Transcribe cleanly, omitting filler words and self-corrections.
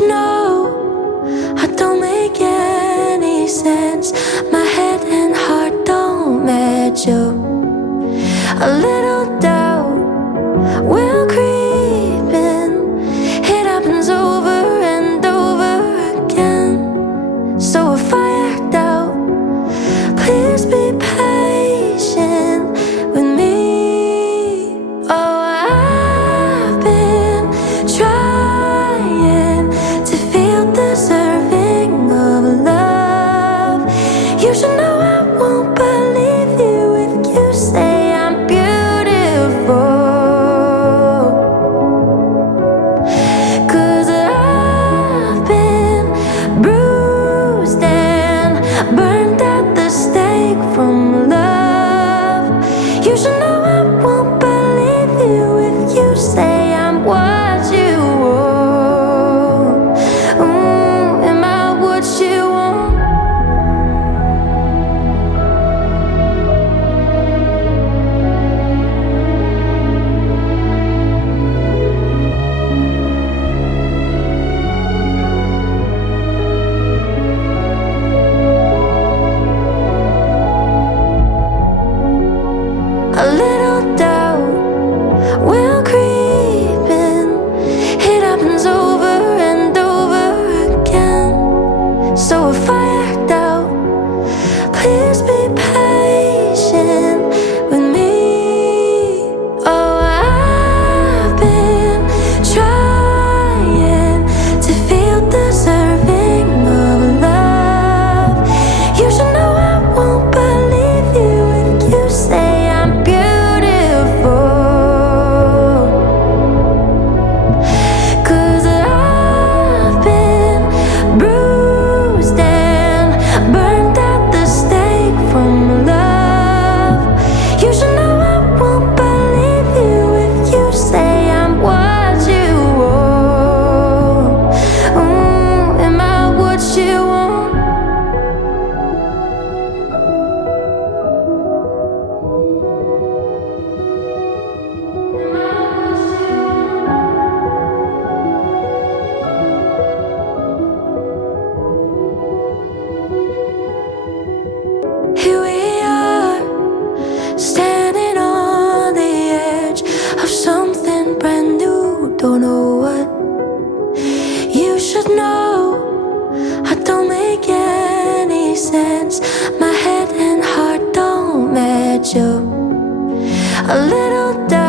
should know I don't make any sense. My head and heart don't match up. A little doubt will creep in. It happens over and over again. So if I act out, please be patient with me. Oh, I've been trying to feel deserving of love. You should know I won't believe you if you say I'm beautiful. 'Cause I've been bruised and burned at the stake from love. You should know I won't believe you if you say I'm what you want. Am I what you want? A little doubt will creep in. It happens over and over again. So if I act out, please be patient with me. Oh, I've been trying to feel deserving of love. You should know I won't believe you if you say I'm beautiful. 'Cause I've been bruised and burned at the stake from love. You should know I won't believe you if you say I'm what you want. Am I what you want? Here we are, standing on the edge of something brand new. Don't know what. You should know I don't make any sense. My head and heart don't match up. A little doubt